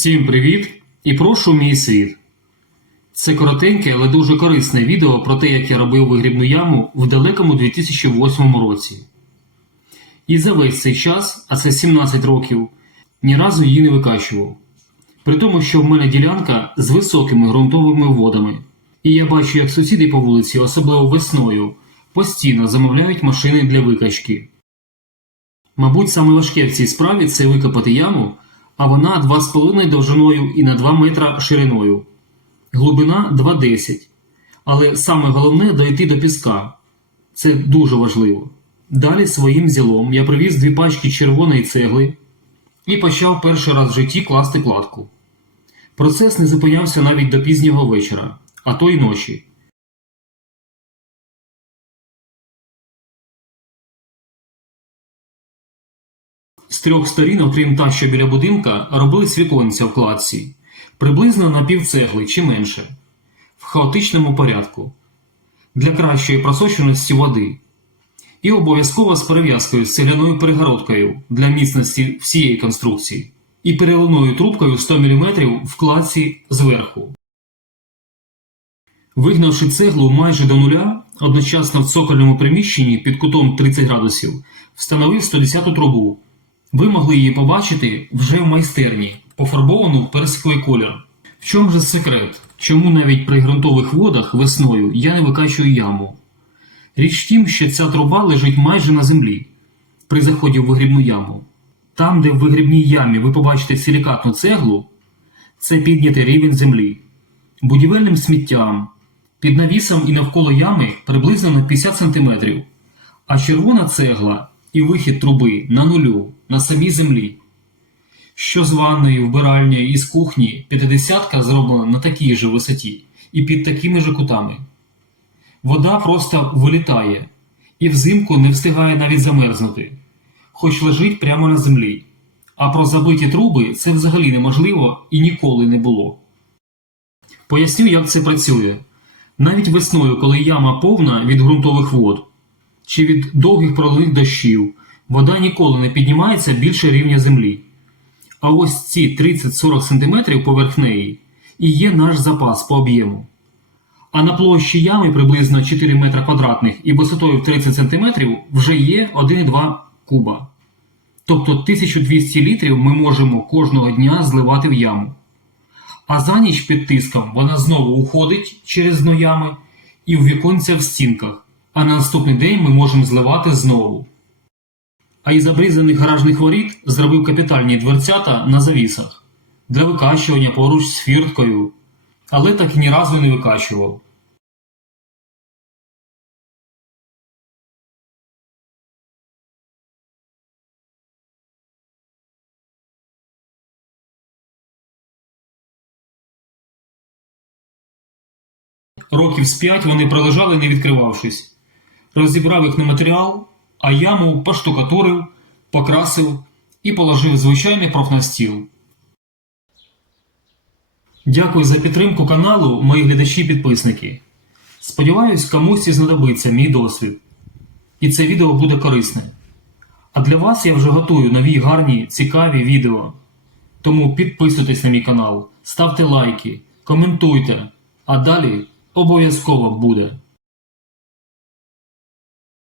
Всім привіт і прошу мій світ. Це коротеньке, але дуже корисне відео про те, як я робив вигрібну яму в далекому 2008 році. І за весь цей час, а це 17 років, ні разу її не викачував. При тому, що в мене ділянка з високими ґрунтовими водами. І я бачу, як сусіди по вулиці, особливо весною, постійно замовляють машини для викачки. Мабуть, саме важке в цій справі це викопати яму, а вона 2,5 довжиною і на 2 метра шириною. Глибина 2,10. Але саме головне дойти до піска. Це дуже важливо. Далі своїм зілом я привіз дві пачки червоної цегли і почав перший раз в житті класти кладку. Процес не зупинявся навіть до пізнього вечора, а то й ночі. З трьох сторін, окрім та, що біля будинка, робили світлонця в кладці, приблизно на пів цегли чи менше, в хаотичному порядку, для кращої просоченості води, і обов'язково з перев'язкою з цегляною перегородкою для міцності всієї конструкції, і переливною трубкою 100 мм в кладці зверху. Вигнавши цеглу майже до нуля, одночасно в цокольному приміщенні під кутом 30 градусів, встановив 110 трубу. Ви могли її побачити вже в майстерні, пофарбовану в персиковий колір. В чому же секрет? Чому навіть при ґрунтових водах весною я не викачую яму? Річ в тім, що ця труба лежить майже на землі при заході в вигрібну яму. Там, де в вигрібній ямі ви побачите силікатну цеглу, це піднятий рівень землі. Будівельним сміттям, під навісом і навколо ями приблизно на 50 см, а червона цегла і вихід труби на нулю на самій землі. Що з ванною, вбиральнею і з кухні 50-ка зроблена на такій же висоті і під такими же кутами. Вода просто вилітає і взимку не встигає навіть замерзнути, хоч лежить прямо на землі. А про забиті труби це взагалі неможливо і ніколи не було. Поясню, як це працює. Навіть весною, коли яма повна від ґрунтових вод чи від довгих проливних дощів, вода ніколи не піднімається більше рівня землі. А ось ці 30-40 см поверх неї і є наш запас по об'єму. А на площі ями приблизно 4 метра квадратних і висотою в 30 см вже є 1,2 куба. Тобто 1200 літрів ми можемо кожного дня зливати в яму. А за ніч під тиском вона знову уходить через дно ями і в віконця в стінках, а на наступний день ми можемо зливати знову. А із обрізаних гаражних воріт зробив капітальні дверцята на завісах для викачування поруч з фірткою, але так ні разу не викачував. Років з п'ять вони пролежали не відкривавшись. Розібрав їх на матеріал, а яму поштукатурив, покрасив і положив звичайний профнастіл. Дякую за підтримку каналу, мої глядачі і підписники. Сподіваюсь, комусь і знадобиться мій досвід. І це відео буде корисне. А для вас я вже готую нові гарні, цікаві відео. Тому підписуйтесь на мій канал, ставте лайки, коментуйте, а далі обов'язково буде.